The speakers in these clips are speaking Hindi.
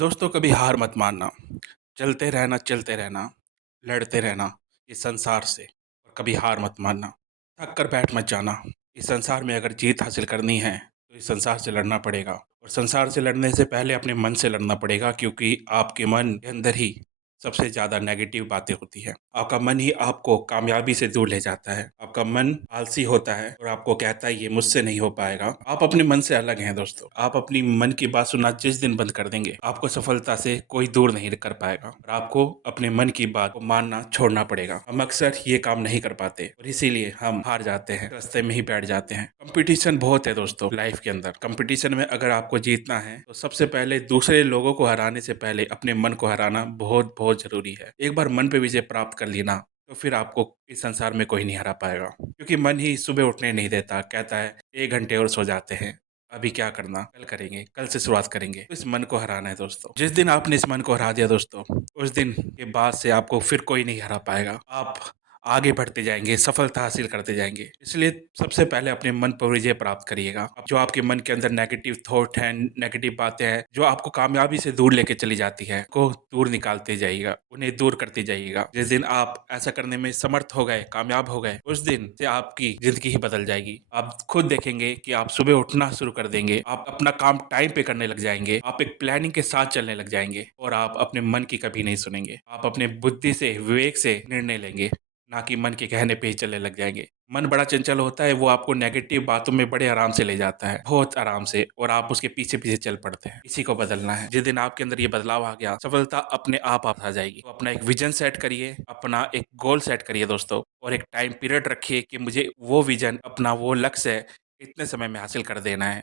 दोस्तों कभी हार मत मानना। चलते रहना, लड़ते रहना इस संसार से और कभी हार मत मानना। थक कर बैठ मत जाना। इस संसार में अगर जीत हासिल करनी है, तो इस संसार से लड़ना पड़ेगा और संसार से लड़ने से पहले अपने मन से लड़ना पड़ेगा क्योंकि आपके मन के अंदर ही सबसे ज़्यादा नेगेटिव बातें होती हैं। आपका मन ही आपको कामयाबी से दूर ले जाता है। आपका मन आलसी होता है और आपको कहता है ये मुझसे नहीं हो पाएगा। आप अपने मन से अलग हैं दोस्तों। आप अपनी मन की बात सुनना जिस दिन बंद कर देंगे, आपको सफलता से कोई दूर नहीं कर पाएगा और आपको अपने मन की बात को मानना छोड़ना पड़ेगा। हम अक्सर ये काम नहीं कर पाते और इसीलिए हम हार जाते हैं, रास्ते में ही बैठ जाते हैं। कंपटीशन बहुत है दोस्तों लाइफ के अंदर। कंपटीशन में अगर आपको जीतना है तो सबसे पहले दूसरे लोगों को हराने से पहले अपने मन को हराना बहुत बहुत जरूरी है। एक बार मन पे विजय प्राप्त कर लेना तो फिर आपको इस संसार में कोई नहीं हरा पाएगा क्योंकि मन ही सुबह उठने नहीं देता। कहता है 1 घंटे और सो जाते हैं, अभी क्या करना, कल करेंगे, कल से शुरुआत करेंगे। तो इस मन को हराना है दोस्तों। जिस दिन आपने इस मन को हरा दिया दोस्तों, उस दिन के बाद से आपको फिर कोई नहीं हरा पाएगा। आप आगे बढ़ते जाएंगे, सफलता हासिल करते जाएंगे। इसलिए सबसे पहले अपने मन पर विजय प्राप्त करिएगा। अब जो आपके मन के अंदर नेगेटिव थॉट हैं, नेगेटिव बातें हैं जो आपको कामयाबी से दूर लेके चली जाती है, को दूर निकालते जाइएगा, उन्हें दूर करते जाइएगा। जिस दिन आप ऐसा करने में समर्थ हो गए, कामयाब हो गए, उस दिन से आपकी जिंदगी ही बदल जाएगी। आप खुद देखेंगे कि आप सुबह उठना शुरू कर देंगे, आप अपना काम टाइम पे करने लग जाएंगे, आप एक प्लानिंग के साथ चलने लग जाएंगे और आप अपने मन की कभी नहीं सुनेंगे। आप अपने बुद्धि से, विवेक से निर्णय लेंगे, ना कि मन के कहने पे ही चलने लग जाएँगे। मन बड़ा चंचल होता है, वो आपको नेगेटिव बातों में बड़े आराम से ले जाता है, बहुत आराम से, और आप उसके पीछे-पीछे चल पड़ते हैं। इसी को बदलना है। जिस दिन आपके अंदर ये बदलाव आ गया, सफलता अपने आप आ जाएगी। तो अपना एक विज़न सेट करिए, अपना एक गोल सेट करिए दोस्तों, और एक टाइम पीरियड रखिए कि मुझे वो विज़न, अपना वो लक्ष्य है, इतने समय में हासिल कर देना है।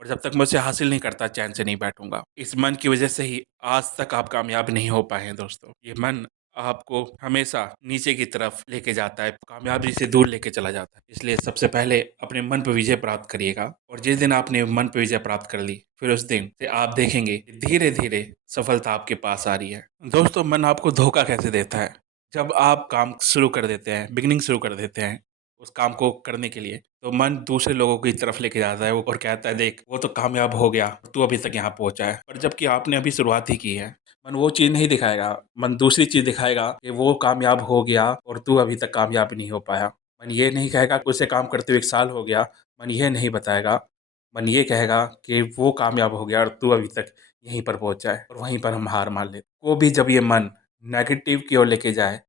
और जब तक मैं उसे हासिल नहीं करता, चैन से नहीं बैठूँगा। इस मन की वज़ह से ही आज तक आप कामयाब नहीं हो पाए हैं दोस्तों। ये मन आपको हमेशा नीचे की तरफ लेके जाता है, कामयाबी से दूर लेके चला जाता है। इसलिए सबसे पहले अपने मन पे विजय प्राप्त करिएगा और जिस दिन आपने मन पे विजय प्राप्त कर ली, फिर उस दिन से आप देखेंगे कि धीरे-धीरे सफलता आपके पास आ रही है। दोस्तों, मन आपको धोखा कैसे देता है? जब आप काम शुरू कर देते हैं, बिगिनिंग शुरू कर देते हैं, उस काम को करने के लिए, तो मन दूसरे लोगों की तरफ लेके जाता है और कहता है, देख वो तो कामयाब हो गया, तू अभी तक यहाँ पहुँचा है। पर जबकि आपने अभी शुरुआत ही की है। मन वो चीज़ नहीं दिखाएगा, मन दूसरी चीज़ दिखाएगा कि वो कामयाब हो गया और तू अभी तक कामयाब नहीं हो पाया। मन ये नहीं कहेगा कि उसे काम करते हुए 1 साल हो गया, मन ये नहीं बताएगा। मन ये कहेगा कि वो कामयाब हो गया और तू अभी तक यहीं पर पहुँचा है, और वहीं पर हम हार मान लेते। को भी जब ये मन नेगेटिव की ओर लेके जाए,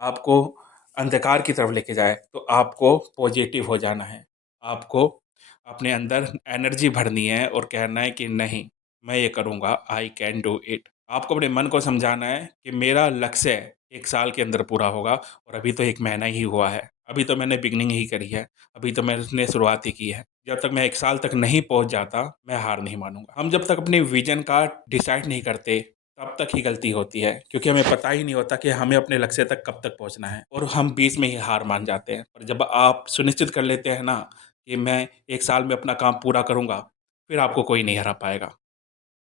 आपको अंधकार की तरफ लेके जाए, तो आपको पॉजिटिव हो जाना है। आपको अपने अंदर एनर्जी भरनी है और कहना है कि नहीं, मैं ये करूँगा, आई कैन डू इट। आपको अपने मन को समझाना है कि मेरा लक्ष्य 1 साल के अंदर पूरा होगा और अभी तो 1 महीना ही हुआ है। अभी तो मैंने बिगिनिंग ही करी है, अभी तो मैंने शुरुआत ही की है। जब तक मैं 1 साल तक नहीं पहुँच जाता, मैं हार नहीं मानूँगा। हम जब तक अपने विज़न का डिसाइड नहीं करते, तब तक ही गलती होती है क्योंकि हमें पता ही नहीं होता कि हमें अपने लक्ष्य तक कब तक पहुँचना है और हम बीच में ही हार मान जाते हैं। और जब आप सुनिश्चित कर लेते हैं ना कि मैं 1 साल में अपना काम पूरा करूँगा, फिर आपको कोई नहीं हरा पाएगा।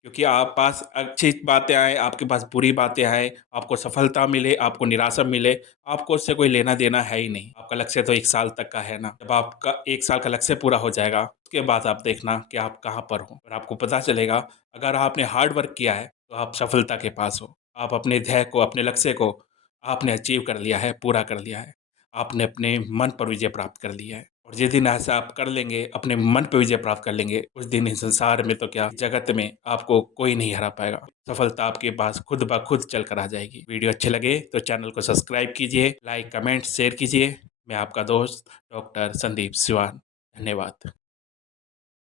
क्योंकि आप पास अच्छी बातें आएँ, आपके पास बुरी बातें आएँ, आपको सफलता मिले, आपको निराशा मिले, आपको उससे कोई लेना-देना है ही नहीं। आपका लक्ष्य तो 1 साल तक का है ना। जब आपका 1 साल का लक्ष्य पूरा हो जाएगा, उसके बाद आप देखना कि आप कहाँ पर हो और आपको पता चलेगा, अगर आपने हार्ड वर्क किया है, तो आप सफलता के पास हो। आप अपने ध्येय को, अपने लक्ष्य को आपने अचीव कर लिया है, पूरा कर लिया है। आपने अपने मन पर विजय प्राप्त कर लिया है। और जिस दिन ऐसा आप कर लेंगे, अपने मन पे विजय प्राप्त कर लेंगे, उस दिन इस संसार में तो क्या, जगत में आपको कोई नहीं हरा पाएगा। सफलता आपके पास खुद ब खुद चल कर आ जाएगी। वीडियो अच्छे लगे तो चैनल को सब्सक्राइब कीजिए, लाइक, कमेंट, शेयर कीजिए। मैं आपका दोस्त डॉक्टर संदीप सिवान। धन्यवाद।